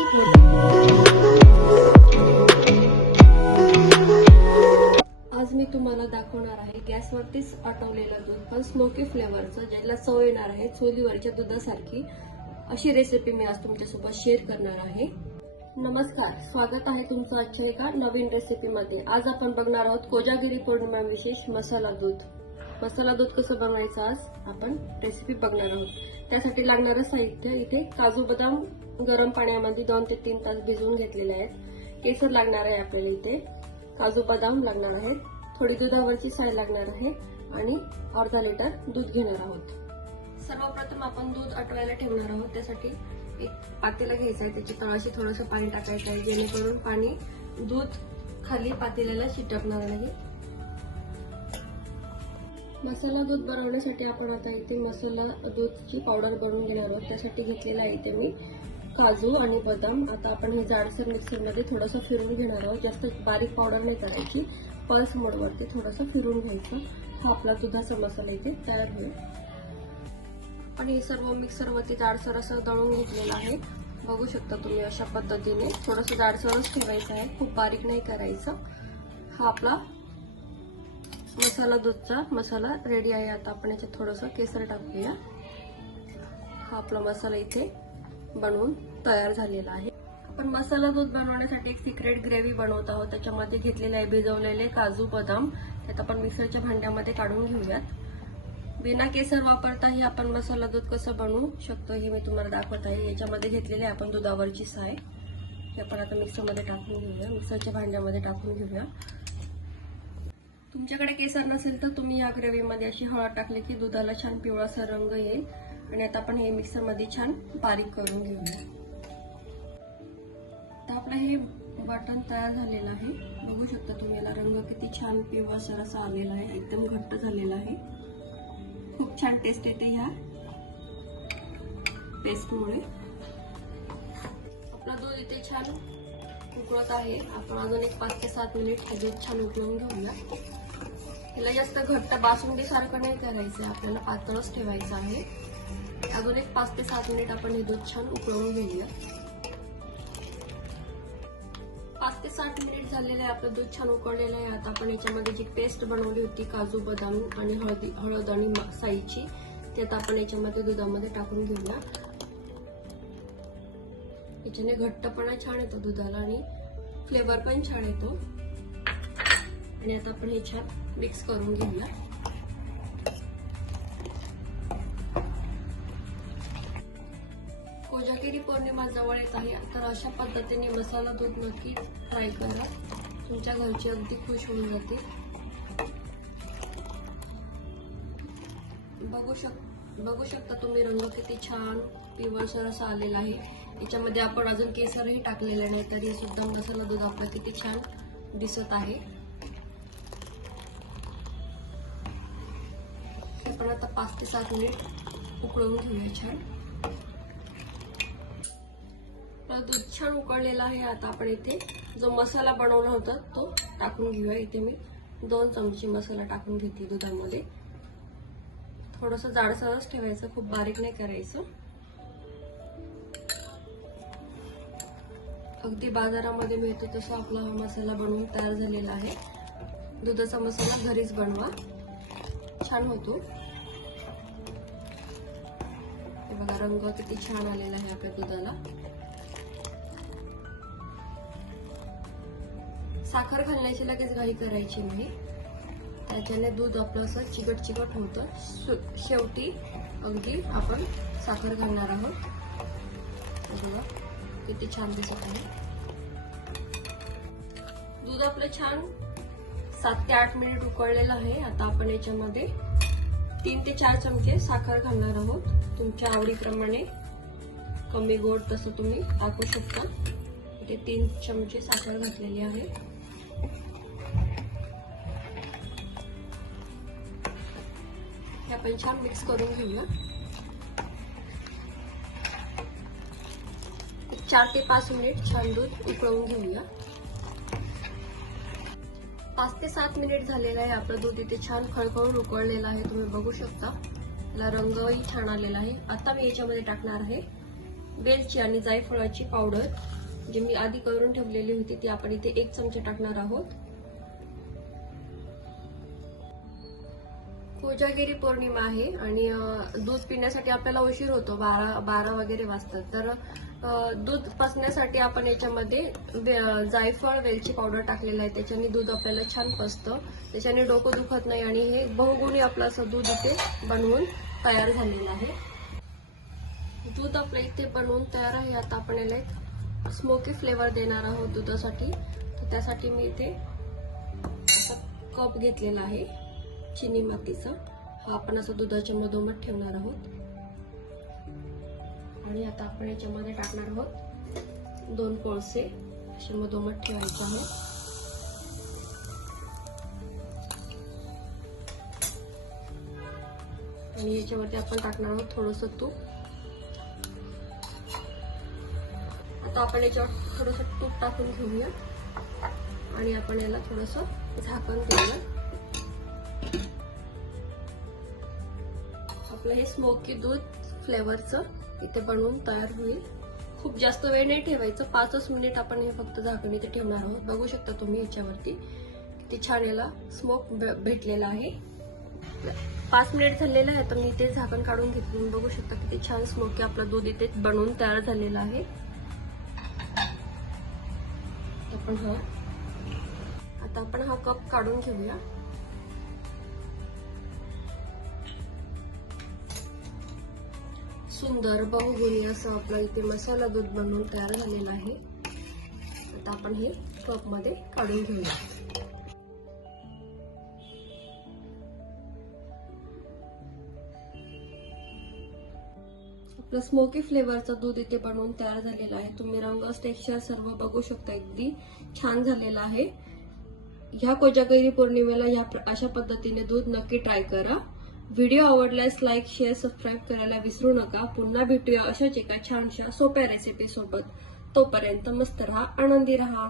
आज मी तुम्हाला दाखवणार आहे गॅसवरतीच आटवलेलं दूध पण स्मोकी फ्लेवरचं, ज्याला चव येणार आहे चुलीवरच्या दुधासारखी अशी रेसिपी मी आज तुमच्यासोबत शेअर करणार आहे। नमस्कार, स्वागत आहे तुमचं आजच्या एका नवीन रेसिपीमध्ये। आज आपण बघणार आहोत कोजागिरी पौर्णिमा विशेष मसाला दूध। मसाला दूध कसं बनवायचं आज आपण रेसिपी बघणार आहोत। त्यासाठी लागणारं साहित्य इथे काजू बदाम गरम पाण्यामध्ये 2 ते 3 तास भिजवून घेतलेले आहेत। केसर लागणार आहे आपल्याला, इथे काजू बदाम लागणार आहेत, थोडी दुधावरची साय लागणार आहे आणि अर्धा लिटर दूध घेणार आहोत। सर्वप्रथम आपण दूध आटवायला ठेवणार आहोत। त्यासाठी एक पातेलं घ्यायचं आहे, त्याच्या तळाशी थोडंसं पाणी टाकायचं आहे, जेणेकरून पाणी दूध खाली पातेल्याला चिटकणार नाही। मसाला दूध बनवण्यासाठी आपण आता इथे मसाला दूधची पावडर बनवून घेणार आहोत। त्यासाठी घेतलेला आहे इथे मी काजू आणि बदाम। आता आपण हे जाडसर मिक्सरमध्ये थोडंसं फिरवून घेणार आहोत। जास्त बारीक पावडर नाही करायची, पल्स मोडवरती थोडंसं फिरवून घ्यायचं। हा आपला दुधाचा मसाला इथे तयार होईल। पण हे सर्व मिक्सरवरती जाडसर असं दळून घेतलेलं आहे, बघू शकता तुम्ही। अशा पद्धतीने थोडंसं जाडसरच ठेवायचं आहे, खूप बारीक नाही करायचं। हा आपला मसाला दूधचा मसाला रेडी आहे। आता आपण याच्यात थोडंसं केसर टाकूया। हा आपला मसाला इथे बनवून तयार झालेला आहे। आपण मसाला दूध बनवण्यासाठी एक सिक्रेट ग्रेव्ही बनवत आहोत। त्याच्यामध्ये घेतलेले आहे भिजवलेले काजू बदाम। त्यात आपण मिक्सरच्या भांड्यामध्ये काढून घेऊयात। बिना केसर वापरताही आपण मसाला दूध कसं बनवू शकतो हे मी तुम्हाला दाखवत आहे। याच्यामध्ये घेतलेले आहे आपण दुधावरची साय, हे आपण आता मिक्सरमध्ये टाकून घेऊया, मिक्सरच्या भांड्यामध्ये टाकून घेऊया। तुमच्याकडे केसर नसेल तर तुम्ही या ग्रेव्हीमध्ये अशी हळद टाकली की दुधाला छान पिवळासा रंग येईल। आणि आता आपण हे मिक्सरमध्ये छान बारीक करून घेऊया। आता आपलं हे वाटण तयार झालेलं आहे, बघू शकता तुम्ही। याला रंग किती छान पिवळसर असा आलेला आहे, एकदम घट्ट झालेला आहे। खूप छान टेस्ट येते ह्या पेस्टमुळे। आपलं दूध इथे छान उकळत आहे। आपण अजून एक 5 ते 7 मिनिट हे दूध छान उकळून घेऊया। याला जास्त घट्ट बासुंदी सारखं नाही करायचं, आपल्याला पातळच ठेवायचं आहे। अजून एक 5 ते 7 मिनिट आपण हे दूध छान उकळून घेऊया। 5 ते 7 मिनिट झालेले आहे, आपलं दूध छान उकळलेलं आहे। आता आपण याच्यामध्ये जी पेस्ट बनवली होती काजू बदाम आणि हळद आणि साईची, ते आता आपण याच्यामध्ये दुधामध्ये टाकून घेऊया। याच्याने घट्टपणा छान येतो दुधाला आणि फ्लेवर पण छान येतो। आणि आता आपण हे छान मिक्स करून घेऊया। कोजागिरी पौर्णिमा जवळ येत आहे, तर अशा पद्धतीने मसाला दूध नक्की ट्राय करा, तुमच्या घरचे अगदी खुश होऊन जातील। बघू शकता तुम्ही, रंग किती छान पिवळसर असा आलेला आहे। याच्यामध्ये आपण अजून केसरही टाकलेलं नाही, तरी सुद्धा मसाला दूध आपला किती छान दिसत आहे। आपण आता 5 ते 7 मिनिट उकळून घेऊया छान। दूध छान उकळलेलं आहे। आता आपण इथे जो मसाला बनवला होता तो टाकून घेऊया। इथे मी 2 चमचे मसाला टाकून घेतली दुधामध्ये। थोडंसं जाडसरच ठेवायचं, खूप बारीक नाही करायचं। अगदी बाजारामध्ये मिळतो तसा आपला हा मसाला बनवून तयार झालेला आहे। दुधाचा मसाला घरीच बनवा, छान होतो। हे बघा, रंग किती छान आलेला आहे आपल्या दुधाला। साखर घालण्याची लगेच घाई करायची नाही, त्याच्याने दूध आपलं असं चिकट चिकट होतं। शेवटी अगदी आपण साखर घालणार आहोत। बघा किती छान दिसत आहे। दूध आपलं छान 7 ते 8 मिनिट उकळलेलं आहे। आता आपण याच्यामध्ये 3 ते 4 चमचे साखर घालणार आहोत। तुमच्या आवडीप्रमाणे कमी गोड तसं तुम्ही टाकू शकता। इथे 3 चमचे साखर घातलेली आहे। हे आपण छान मिक्स करून घेऊया। 4 ते 5 मिनिट छान दूध उकळून घेऊया। 5 ते 7 मिनिट झालेलं आहे। आपलं दूध इथे छान खळखळून उकळलेलं आहे, तुम्ही बघू शकता। याला रंगही छान आलेला आहे। आता मी याच्यामध्ये टाकणार आहे वेलची आणि जायफळाची पावडर जी मी आधी करून ठेवलेली होती ती आपण इथे 1 चमचा टाकणार आहोत. कोजागिरी पौर्णिमा आहे आणि दूध पिण्यासाठी आपल्याला उशीर होतो, 12 वगैरे वाजतात. तर दूध पचण्यासाठी आपण याच्यामध्ये जायफळ वेलची पावडर टाकलेलं आहे. त्याच्याने दूध आपल्याला छान पचतं, त्याच्याने डोकं दुखत नाही आणि हे बहुगुणी आपलं असं दूध इथे बनवून तयार झालेलं आहे. दूध आपलं इथे बनवून तयार आहे. आता आपण याला एक स्मोकी फ्लेवर देणार आहोत दुधासाठी. तर त्यासाठी मी इथे असा कप घेतलेला आहे चिनी मातीचा. हा आपण असं दुधाच्या मधोमध ठेवणार आहोत आणि आता आपण याच्यामध्ये टाकणार आहोत 2 कोळसे असे मधोमध ठेवायचे आहेत. आणि याच्यावरती आपण टाकणार आहोत थोडंसं तूप. आता आपण याच्यावर थोडंसं तूप टाकून घेऊया आणि आपण याला थोडंसं झाकण देऊया. आपलं हे स्मोकी दूध फ्लेवरचं इथे बनवून तयार होईल. खूप जास्त वेळ नाही ठेवायचं, 5 मिनिट आपण हे फक्त झाकण इथे ठेवणार आहोत. बघू शकता तुम्ही याच्यावरती किती छान याला स्मोक भेटलेला आहे. 5 मिनिट झालेलं आहे तर मी इथे झाकण काढून घेतलं. बघू शकता किती छान स्मोकी आपलं दूध इथे बनवून तयार झालेलं आहे. आता आपण हा कप काढून घेऊया. सुंदर बहुगुणी असं आपला इथे मसाला दूध बनवून तयार झालेला आहे. आता आपण हे कप मध्ये काढून घेऊया. आपलं स्मोकी फ्लेवरचं दूध इथे बनवून तयार झालेलं आहे. तुम्ही रंग टेक्स्चर सर्व बघू शकता, अगदी छान झालेलं आहे. ह्या कोजागिरी पौर्णिमेला अशा पद्धतीने दूध नक्की ट्राय करा. व्हिडिओ आवडल्यास लाईक, शेअर, सबस्क्राईब करायला विसरू नका. पुन्हा भेटूया अशाच एका छानशा सोप्या रेसिपी सोबत. तोपर्यंत मस्त रहा, आनंदी रहा.